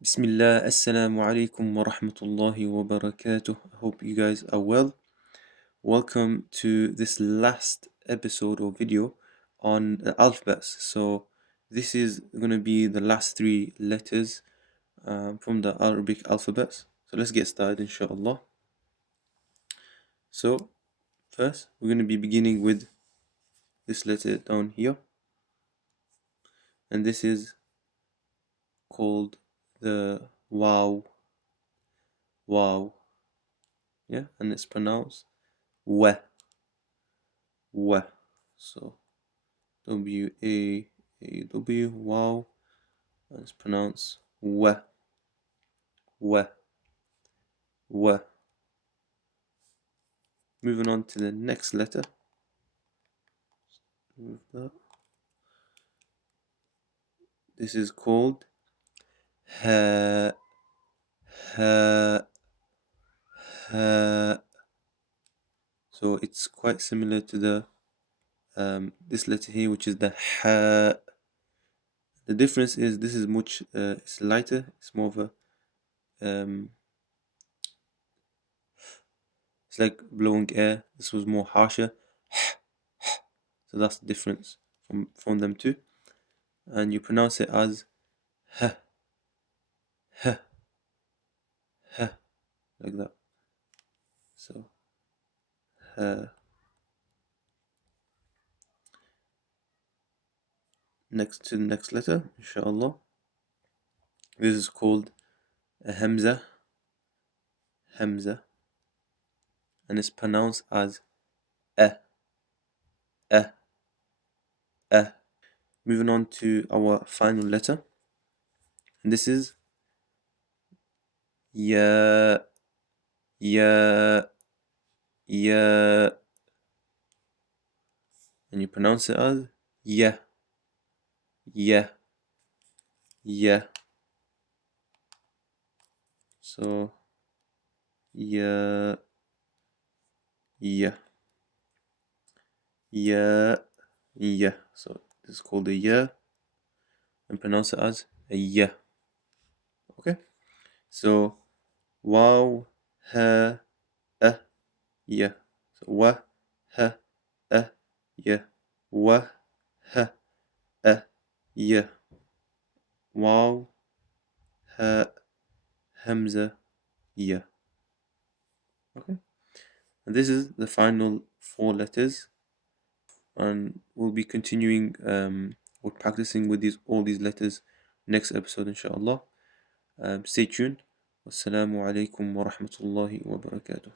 Bismillah, Assalamu alaikum wa rahmatullahi wa barakatuh. I hope you guys are well. Welcome to this last episode or video on the alphabets. So, this is going to be the last three letters from the Arabic alphabets. So, let's get started, inshallah. So, first, we're going to be beginning with this letter down here, and this is called the Waaw. Waaw. Yeah, and it's pronounced Wa. Wa. So W-A-A-W, wow, and it's pronounced Wa. Wa. Wa. Moving on to the next letter. Move that. This is called Ha. Ha. Ha. So it's quite similar to the this letter here, which is the Ha. The difference is this is much it's lighter. It's more of a it's like blowing air. This was more harsher. So that's the difference from them two. And you pronounce it as ha, ha, ha, like that. So ha. Next to the next letter, inshallah. This is called a Hamzah. Hamzah. And it's pronounced as a, a, a. Moving on to our final letter. And this is Ya, Ya, Ya. And you pronounce it as Ya, Ya, Ya. So Ya, Ya, Ya, Ya. So this is called a Ya, and pronounce it as a Ya. Okay. So Waaw, Ha, Ya. So Wa, Ha, Ya. Wa, Ha, Ya. Waaw, Ha, Hamzah, Ya. Okay. And this is the final four letters, and we'll be continuing or practicing with all these letters next episode, inshallah. Stay tuned. Wassalamu alaikum wa rahmatullahi wa barakatuh.